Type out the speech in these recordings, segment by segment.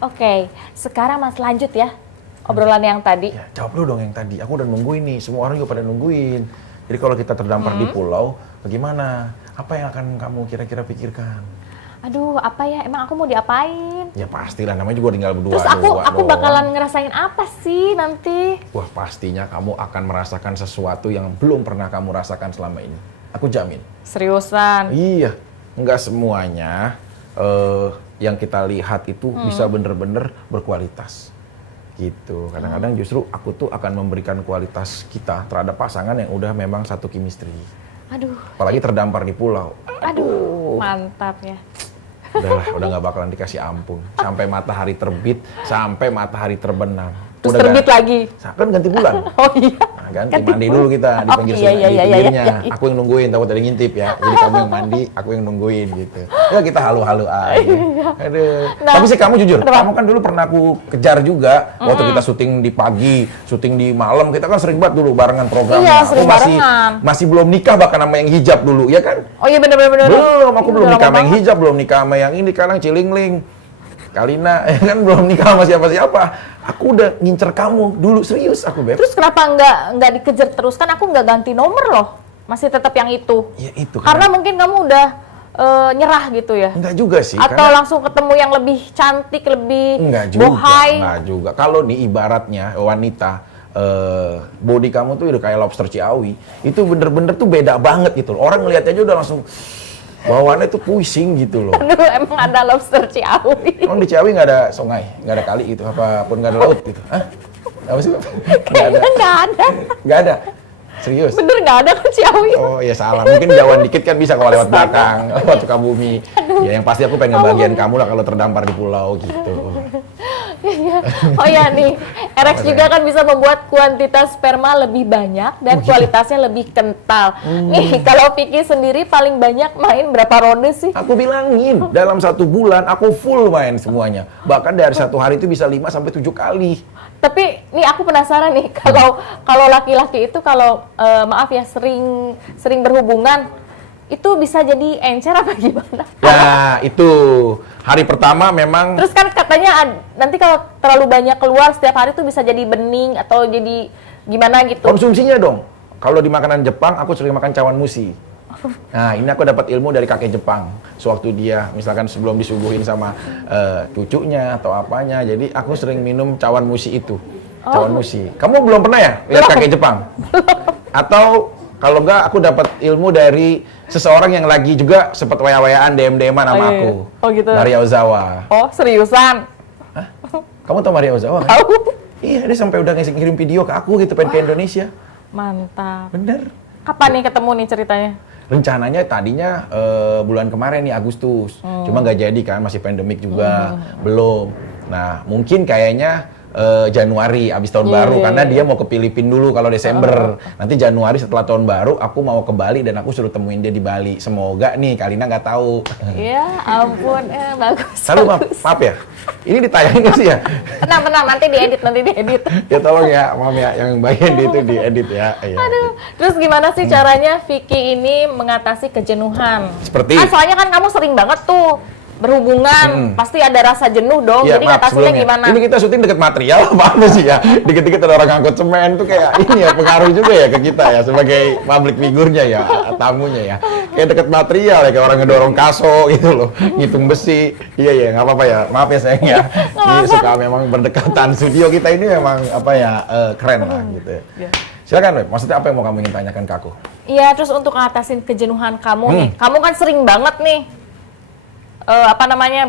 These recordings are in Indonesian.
Oke, sekarang Mas lanjut ya obrolan yang tadi. Ya, jawab dulu dong yang tadi. Aku udah nungguin nih, semua orang juga pada nungguin. Jadi kalau kita terdampar di pulau, bagaimana? Apa yang akan kamu kira-kira pikirkan? Aduh, apa ya? Emang aku mau diapain? Ya pastilah, namanya juga tinggal berdua. Terus aku bakalan ngerasain apa sih nanti? Wah, pastinya kamu akan merasakan sesuatu yang belum pernah kamu rasakan selama ini. Aku jamin. Seriusan? Iya, nggak semuanya yang kita lihat itu bisa bener-bener berkualitas. Gitu. Kadang-kadang justru aku tuh akan memberikan kualitas kita terhadap pasangan yang udah memang satu chemistry. Aduh. Apalagi terdampar di pulau. Aduh, mantap ya. Udah nggak bakalan dikasih ampun. Sampai matahari terbit, sampai matahari terbenam. Terus Udah terbit lagi. Kan ganti bulan. Oh iya. Nah, ganti mandi dulu kita di pinggir sungai, di pinggirnya. Aku yang nungguin, takut ada ngintip ya. Jadi kamu yang mandi, aku yang nungguin gitu. Ya kita halu-halu aja. Aduh. Nah, tapi sih kamu jujur, kamu kan dulu pernah aku kejar juga waktu kita syuting di pagi, syuting di malam. Kita kan sering banget dulu barengan programnya. Iya, sering aku barengan. masih belum nikah bahkan sama yang hijab dulu, ya kan? Oh iya bener-bener. Belum, aku belum nikah sama yang hijab, belum nikah sama yang ini, sekarang Cilingling. Kalina, ya kan belum nikah sama siapa-siapa. Aku udah ngincer kamu dulu, serius aku, Beb. Terus kenapa nggak dikejar terus? Kan aku nggak ganti nomor loh. Masih tetap yang itu. Ya itu. Karena mungkin kamu udah nyerah gitu ya? Enggak juga sih. Atau langsung ketemu yang lebih cantik, lebih bohai? Enggak juga. Kalau nih ibaratnya wanita, body kamu tuh udah kayak lobster Ciawi. Itu bener-bener tuh beda banget gitu loh. Orang ngeliat aja udah langsung bawaannya tuh pusing gitu loh. Aduh, emang ada lobster Ciawi? Emang di Ciawi nggak ada sungai, nggak ada kali gitu, apapun nggak ada laut gitu? Hah? Apa sih? Nggak ada. Nggak ada. Nggak ada. Serius? Bener nggak ada kan Ciawi? Oh ya salah, mungkin jauhan dikit kan bisa kalau lewat belakang, lewat Sukabumi. Ya yang pasti aku pengen bagian kamu lah kalau terdampar di pulau gitu. Oh ya nih, RX juga kan bisa membuat kuantitas sperma lebih banyak dan kualitasnya lebih kental. Nih, kalau Vicky sendiri paling banyak main berapa ronde sih? Aku bilangin, dalam 1 bulan aku full main semuanya. Bahkan dari 1 hari itu bisa 5-7 kali. Tapi nih aku penasaran nih, kalau laki-laki itu kalau maaf ya sering berhubungan itu bisa jadi encer apa gimana? Ya itu hari pertama memang. Terus kan katanya nanti kalau terlalu banyak keluar setiap hari tuh bisa jadi bening atau jadi gimana gitu. Konsumsinya dong. Kalau di makanan Jepang aku sering makan cawan mushi. Nah ini aku dapat ilmu dari kakek Jepang. Sewaktu dia misalkan sebelum disuguhin sama cucunya atau apanya. Jadi aku sering minum cawan mushi itu. Cawan mushi. Kamu belum pernah ya lihat kakek Jepang? Atau kalau enggak aku dapat ilmu dari seseorang yang lagi juga sempat waya-wayaan DM-an sama aku. Oh gitu. Maria Ozawa. Oh seriusan? Hah? Kamu tahu Maria Ozawa? Kan? Tahu. Iya, dia sampai udah ngirim video ke aku gitu, pengen ke Indonesia. Mantap. Bener. Kapan nih ketemu nih ceritanya? Rencananya tadinya bulan kemarin nih Agustus, cuma nggak jadi kan, masih pandemik juga, belum. Nah mungkin kayaknya Januari abis tahun baru karena dia mau ke Filipina dulu kalau Desember. Nanti Januari setelah tahun baru aku mau ke Bali dan aku suruh temuin dia di Bali. Semoga nih Kalina nggak tahu. Ya ampun, bagus. Lalu maaf ya, ini ditayangin nggak sih ya? Tenang, nanti diedit. Ya tolong ya, maaf ya, yang bagian di itu diedit ya. Aduh, terus gimana sih caranya Vicky ini mengatasi kejenuhan? Seperti? Soalnya kan kamu sering banget tuh berhubungan, pasti ada rasa jenuh dong, ya, jadi ngatasinnya gimana? Ini kita syuting deket material apa sih ya? Dikit-dikit ada orang ngangkut semen tuh kayak ini ya, pengaruh juga ya ke kita ya, sebagai public figurnya ya, tamunya ya. Kayak deket material ya, kayak orang ngedorong kaso gitu loh, ngitung besi. Iya ya, nggak apa-apa ya, maaf ya sayang ya. Ini suka memang berdekatan, studio kita ini memang apa ya, keren lah gitu ya. Silakan, Web. Maksudnya apa yang mau kamu ingin tanyakan ke aku? Iya, terus untuk ngatasin kejenuhan kamu nih, kamu kan sering banget nih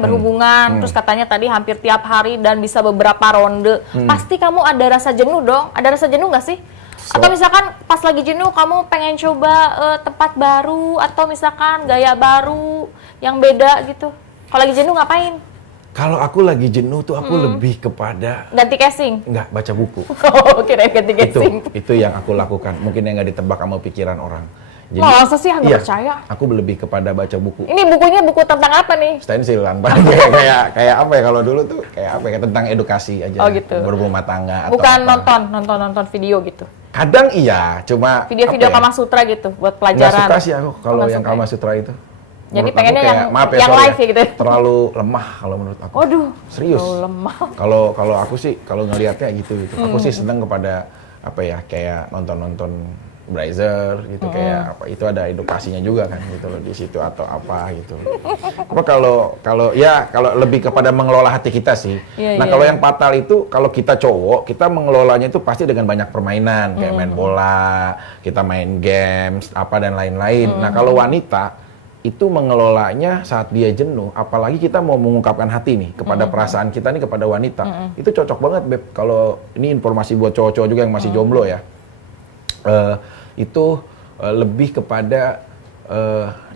berhubungan, terus katanya tadi hampir tiap hari dan bisa beberapa ronde. Pasti kamu ada rasa jenuh dong. Ada rasa jenuh nggak sih? Atau misalkan pas lagi jenuh kamu pengen coba tempat baru atau misalkan gaya baru yang beda gitu. Kalau lagi jenuh ngapain? Kalau aku lagi jenuh tuh aku lebih kepada ganti casing. Enggak, baca buku. Oh, kira ganti casing. Itu yang aku lakukan. Mungkin yang nggak ditebak sama pikiran orang. Jadi, masa sih nggak percaya? Aku lebih kepada baca buku. Ini bukunya buku tentang apa nih? Stensilan, kayak apa ya kalau dulu tuh kayak apa ya tentang edukasi aja. Oh gitu. Berumah tangga. Bukan atau nonton video gitu. Kadang iya, cuma video-video Kama Sutra gitu buat pelajaran. Nggak suka sih aku kalau yang Kama Sutra itu. Jadi menurut pengennya aku kayak, yang maaf ya, yang sorry live ya gitu. terlalu lemah kalau menurut aku. Waduh. Serius. Terlalu lemah. Kalau aku sih kalau ngelihatnya gitu. Aku sih seneng kepada apa ya, kayak nonton Brazer gitu, kayak apa itu ada edukasinya juga kan gitu loh di situ atau apa gitu. Apa kalau lebih kepada mengelola hati kita sih. Nah, kalau yang fatal itu kalau kita cowok, kita mengelolanya itu pasti dengan banyak permainan, kayak main bola, kita main games, apa dan lain-lain. Nah, kalau wanita itu mengelolanya saat dia jenuh, apalagi kita mau mengungkapkan hati nih kepada perasaan kita nih kepada wanita, itu cocok banget Beb. Kalau ini informasi buat cowok-cowok juga yang masih jomblo ya. Itu lebih kepada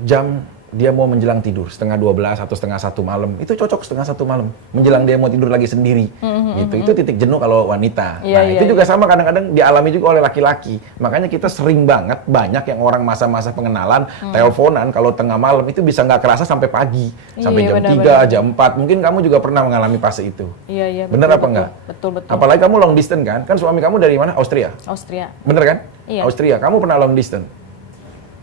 jam dia mau menjelang tidur, 11:30 atau 12:30 malam, itu cocok 12:30 malam, menjelang dia mau tidur lagi sendiri, gitu. Itu titik jenuh kalau wanita. Itu juga sama kadang-kadang dialami juga oleh laki-laki. Makanya kita sering banyak yang orang masa-masa pengenalan, teleponan kalau tengah malam itu bisa nggak kerasa sampai pagi, sampai jam 3, jam 4. Mungkin kamu juga pernah mengalami fase itu. Iya. Bener apa enggak? Betul. Apalagi kamu long distance kan? Kan suami kamu dari mana? Austria. Bener kan? Iya. Austria. Kamu pernah long distance?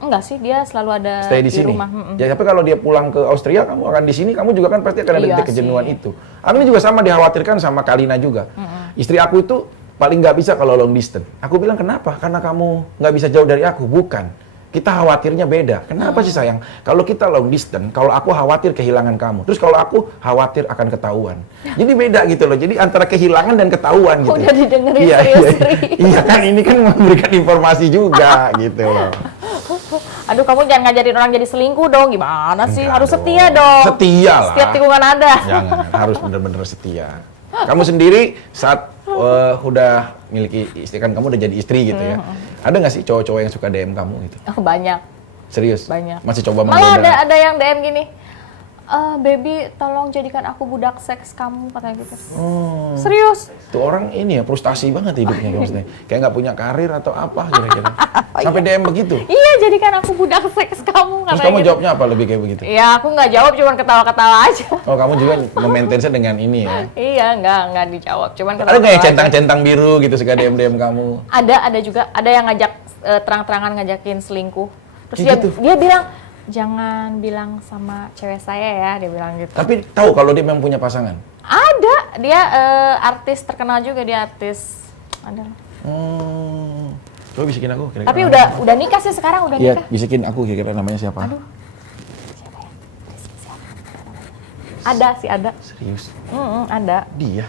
Enggak sih, dia selalu ada Stay di sini. rumah. Ya, tapi kalau dia pulang ke Austria, kamu akan di sini, kamu juga kan pasti akan ada titik kejenuhan sih. itu. Aku ini juga sama dikhawatirkan sama Kalina juga. Istri aku itu paling nggak bisa kalau long distance. Aku bilang, kenapa? Karena kamu nggak bisa jauh dari aku. Bukan. Kita khawatirnya beda. Kenapa sih sayang? Kalau kita long distance, kalau aku khawatir kehilangan kamu. Terus kalau aku khawatir akan ketahuan. Jadi beda gitu loh. Jadi antara kehilangan dan ketahuan gitu. Udah didengerin serius. Iya kan, ini kan memberikan informasi juga gitu loh. Aduh, kamu jangan ngajarin orang jadi selingkuh dong. Gimana sih? Enggak Harus dong. setia dong. Setia lah. Setiap tikungan ada. Jangan, harus benar-benar setia. Kamu sendiri saat udah miliki istri, kan kamu udah jadi istri gitu ya. Ada nggak sih cowok-cowok yang suka DM kamu gitu? Oh, banyak. Serius? Banyak. Masih coba Malah menggoda? ada yang DM gini. Baby, tolong jadikan aku budak seks kamu, katanya gitu. Serius? Tuh orang ini ya frustasi banget hidupnya maksudnya. Kayak nggak punya karir atau apa kira-kira. Sampai DM begitu? Iya, jadikan aku budak seks kamu, katanya. Terus kamu gitu. jawabnya apa lebih kayak begitu? Iya, aku nggak jawab, cuman ketawa-ketawa aja. Oh, kamu juga memaintain-nya dengan ini ya? Iya, nggak dijawab, cuman Ada nggak yang ketawa-ketawa aja. centang-centang biru gitu suka DM kamu? Ada juga, ada yang ngajak terang-terangan ngajakin selingkuh. Terus Ya gitu? dia bilang, jangan bilang sama cewek saya ya, dia bilang gitu. Tapi tahu kalau dia memang punya pasangan? Ada, dia artis terkenal juga, dia artis. Ada. Coba bisikin aku kira-kira. Tapi udah nikah sih sekarang, udah Iya, nikah. bisikin aku kira-kira namanya siapa? Aduh. Siapa ya? Ada sih, ada. Serius? Ada. Dia?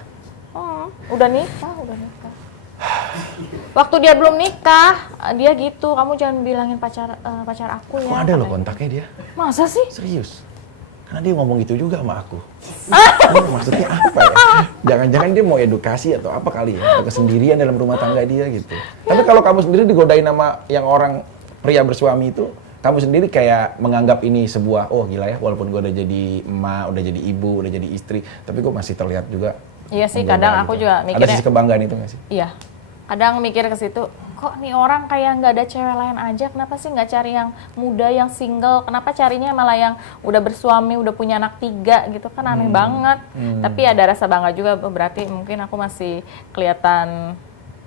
Udah nikah. Waktu dia belum nikah, dia gitu, kamu jangan bilangin pacar aku ya. Kok ada loh kontaknya dia? Masa sih? Serius? Karena dia ngomong gitu juga sama aku. Maksudnya apa ya? Jangan-jangan dia mau edukasi atau apa kali ya? Atau kesendirian dalam rumah tangga dia gitu. Tapi kalau kamu sendiri digodain sama yang orang pria bersuami itu, kamu sendiri kayak menganggap ini sebuah, oh gila ya, walaupun gue udah jadi emak, udah jadi ibu, udah jadi istri, tapi gue masih terlihat juga. Iya sih, menggoda kadang gitu. aku juga mikirnya. Ada sisi kebanggaan itu nggak sih? Iya. Kadang mikir ke situ, kok nih orang kayak nggak ada cewek lain aja, kenapa sih nggak cari yang muda, yang single, kenapa carinya malah yang udah bersuami, udah punya anak 3 gitu, kan aneh banget. Tapi ada rasa bangga juga, berarti mungkin aku masih kelihatan.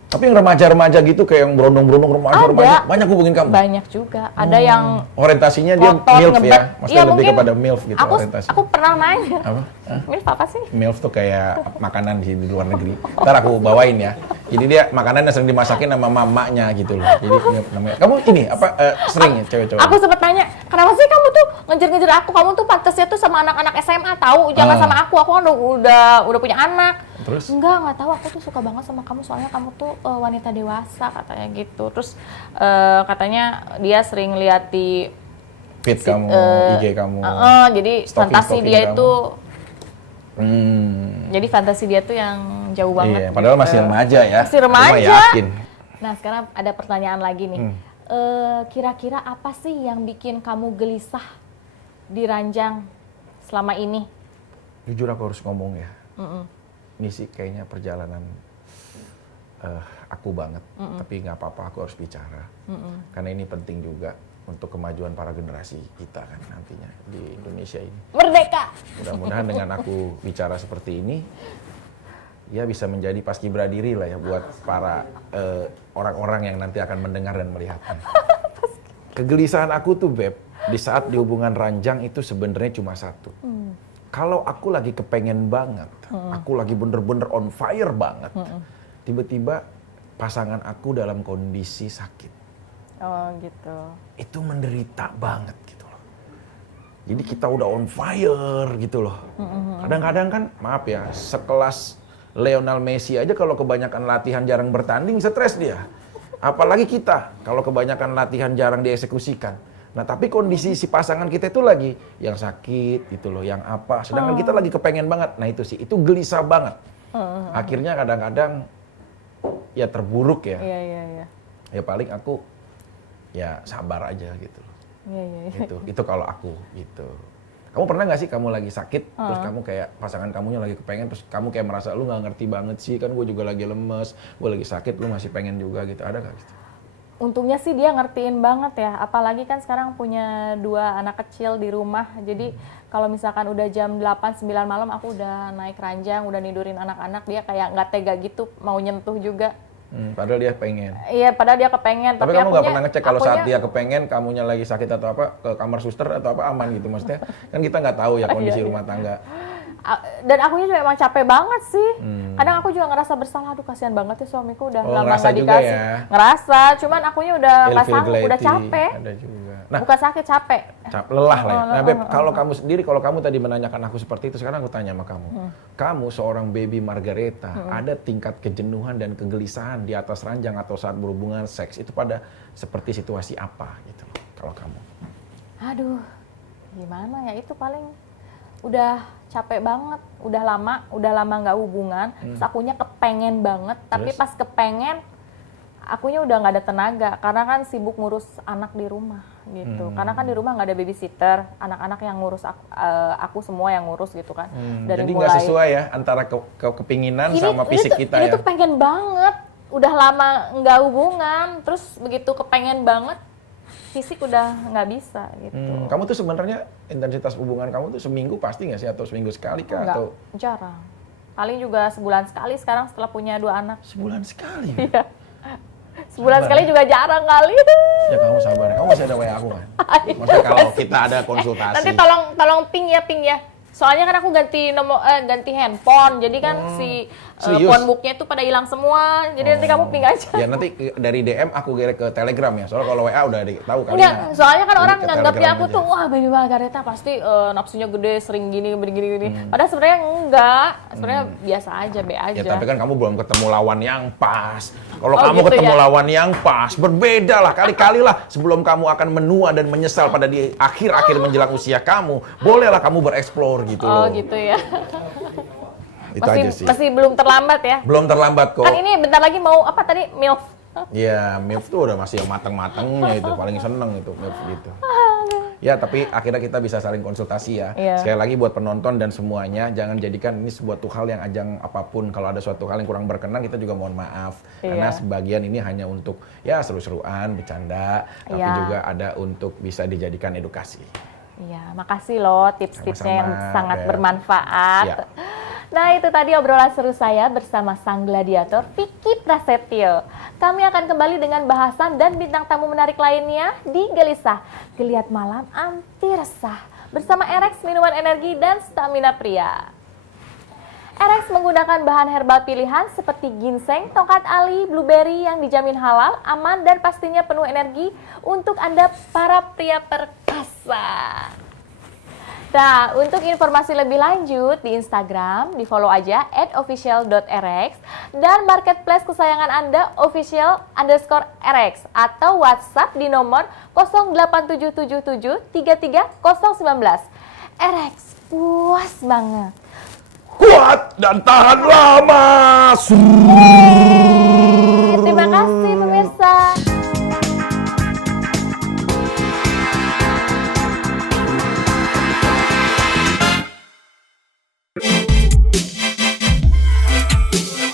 Tapi yang remaja-remaja gitu, kayak yang berondong-berondong remaja, banyak hubungin kamu? Banyak juga, ada yang orientasinya dia kotor, MILF ngebet. ya? Maksudnya Iya, lebih mungkin kepada MILF gitu orientasi. Aku pernah nanya, Apa? Hah? MILF apa sih? MILF tuh kayak makanan di luar negeri. Ntar aku bawain ya. Jadi dia makanan yang sering dimasakin sama mamanya gitu loh. Jadi MILF namanya. Kamu ini apa sering ya cewek-cewek? Aku sempet tanya, kenapa sih kamu tuh ngejar-ngejar aku? Kamu tuh pantasnya tuh sama anak-anak SMA tahu, jangan sama aku kan udah punya anak. Terus? Enggak tahu, aku tuh suka banget sama kamu soalnya kamu tuh wanita dewasa, katanya gitu. Terus katanya dia sering lihat di Feed kamu, IG kamu. jadi stalking fantasi dia kamu. itu jadi fantasi dia tuh yang jauh banget. Iya, padahal masih remaja ya. Masih remaja. Aku mah yakin. Nah, sekarang ada pertanyaan lagi nih. Kira-kira apa sih yang bikin kamu gelisah di ranjang selama ini? Jujur aku harus ngomong ya. Ini sih kayaknya perjalanan aku banget. Tapi nggak apa-apa, aku harus bicara. Karena ini penting juga untuk kemajuan para generasi kita kan nantinya di Indonesia ini. Merdeka! Mudah-mudahan dengan aku bicara seperti ini, ya bisa menjadi paskibradiri lah ya buat para orang-orang yang nanti akan mendengar dan melihatnya. Kegelisahan aku tuh Beb, di saat di hubungan ranjang itu sebenarnya cuma satu. Kalau aku lagi kepengen banget, aku lagi bener-bener on fire banget, tiba-tiba pasangan aku dalam kondisi sakit. Oh gitu. Itu menderita banget gitu loh. Jadi kita udah on fire gitu loh. Kadang-kadang kan, maaf ya, sekelas Lionel Messi aja kalau kebanyakan latihan jarang bertanding, stres dia. Apalagi kita, kalau kebanyakan latihan jarang dieksekusikan. Nah tapi kondisi si pasangan kita itu lagi yang sakit gitu loh, yang apa. Sedangkan kita lagi kepengen banget. Nah itu sih, itu gelisah banget. Akhirnya kadang-kadang ya terburuk ya. Iya. Ya paling aku ya sabar aja gitu loh. Iya. Itu kalau aku gitu. Kamu pernah nggak sih kamu lagi sakit, terus kamu kayak pasangan kamunya lagi kepengen, terus kamu kayak merasa lu nggak ngerti banget sih, kan gue juga lagi lemes, gue lagi sakit, lu masih pengen juga gitu, ada nggak gitu? Untungnya sih dia ngertiin banget ya, apalagi kan sekarang punya 2 anak kecil di rumah, jadi kalau misalkan udah jam 8-9 malam aku udah naik ranjang, udah nidurin anak-anak, dia kayak nggak tega gitu mau nyentuh juga. Padahal dia pengen. Iya, padahal dia kepengen. Tapi kamu nggak pernah ngecek kalau saat dia kepengen, kamunya lagi sakit atau apa, ke kamar suster atau apa, aman gitu maksudnya? Kan kita nggak tahu ya kondisi rumah tangga. Dan akunya juga emang capek banget sih. Kadang aku juga ngerasa bersalah, aduh kasihan banget ya suamiku udah lama nggak dikasih. Ya? Ngerasa, cuman akunya udah nggak sanggup, udah capek. Ada juga. Nah, bukan sakit, capek. Lelah lah ya. Nah Beb, kalau kamu sendiri, kalau kamu tadi menanyakan aku seperti itu, sekarang aku tanya sama kamu. Kamu seorang baby Margareta, ada tingkat kejenuhan dan kegelisahan di atas ranjang atau saat berhubungan seks, itu pada seperti situasi apa gitu kalau kamu? Aduh, gimana ya, itu paling udah capek banget, udah lama nggak hubungan, terus akunya kepengen banget, tapi pas kepengen, akunya udah nggak ada tenaga, karena kan sibuk ngurus anak di rumah gitu, karena kan di rumah nggak ada babysitter, anak-anak yang ngurus aku semua yang ngurus gitu kan. Dari jadi mulai nggak sesuai ya antara kepinginan sama fisik kita ya? Ini tuh pengen banget, udah lama nggak hubungan, terus begitu kepengen banget, fisik udah nggak bisa gitu. Kamu tuh sebenarnya intensitas hubungan kamu tuh seminggu pasti nggak sih, atau seminggu sekali kah? Enggak, atau jarang. Paling juga sebulan sekali sekarang setelah punya 2 anak. sebulan sekali? Iya. Sebulan sekali juga jarang kali. Ya kamu sabar, kamu masih ada WA aku kan? Maksudnya kalau kita ada konsultasi. Nanti tolong ping ya. Soalnya kan aku ganti handphone, jadi kan si phone booknya itu pada hilang semua. Jadi nanti kamu ping aja. Ya nanti dari DM aku gerek ke Telegram ya. Soalnya kalau WA udah tahu kali. Enggak, soalnya kan orang ke nganggapnya Telegram aku aja. tuh wah baby Margareta pasti nafsunya gede, sering gini. Padahal sebenarnya enggak. Sebenarnya biasa aja, be aja. Ya tapi kan kamu belum ketemu lawan yang pas. Kalau Oh, kamu gitu ketemu ya? lawan yang pas, berbeda lah. Kali-kali lah sebelum kamu akan menua dan menyesal pada di akhir-akhir menjelang usia kamu. Bolehlah kamu bereksplor gitu loh. Oh gitu ya. Itu aja sih. Masih belum terlambat ya? Belum terlambat kok. Kan ini bentar lagi mau apa tadi? MILF. Iya, MILF tuh udah masih yang mateng-matengnya itu, paling seneng itu MILF gitu. Ya, tapi akhirnya kita bisa saling konsultasi ya. Iya. Sekali lagi buat penonton dan semuanya, jangan jadikan ini sebuah hal yang ajang apapun. Kalau ada suatu hal yang kurang berkenan, kita juga mohon maaf. Karena sebagian ini hanya untuk ya seru-seruan, bercanda, tapi juga ada untuk bisa dijadikan edukasi. Iya, makasih loh tips-tipsnya yang Sama-sama, sangat Beb. bermanfaat. Ya. Nah, itu tadi obrolan seru saya bersama sang gladiator Vicky Prasetyo. Kami akan kembali dengan bahasan dan bintang tamu menarik lainnya di Gelisah, Geliat Malam Anti Resah bersama Erex Minuman Energi dan Stamina Pria. Erex menggunakan bahan herbal pilihan seperti ginseng, tongkat ali, blueberry yang dijamin halal, aman, dan pastinya penuh energi untuk Anda para pria perkasa. Nah, untuk informasi lebih lanjut di Instagram, di-follow aja @official.erex dan marketplace kesayangan Anda official_erex atau WhatsApp di nomor 08777 Erex, puas banget. Kuat dan tahan lama. Terima kasih pemirsa.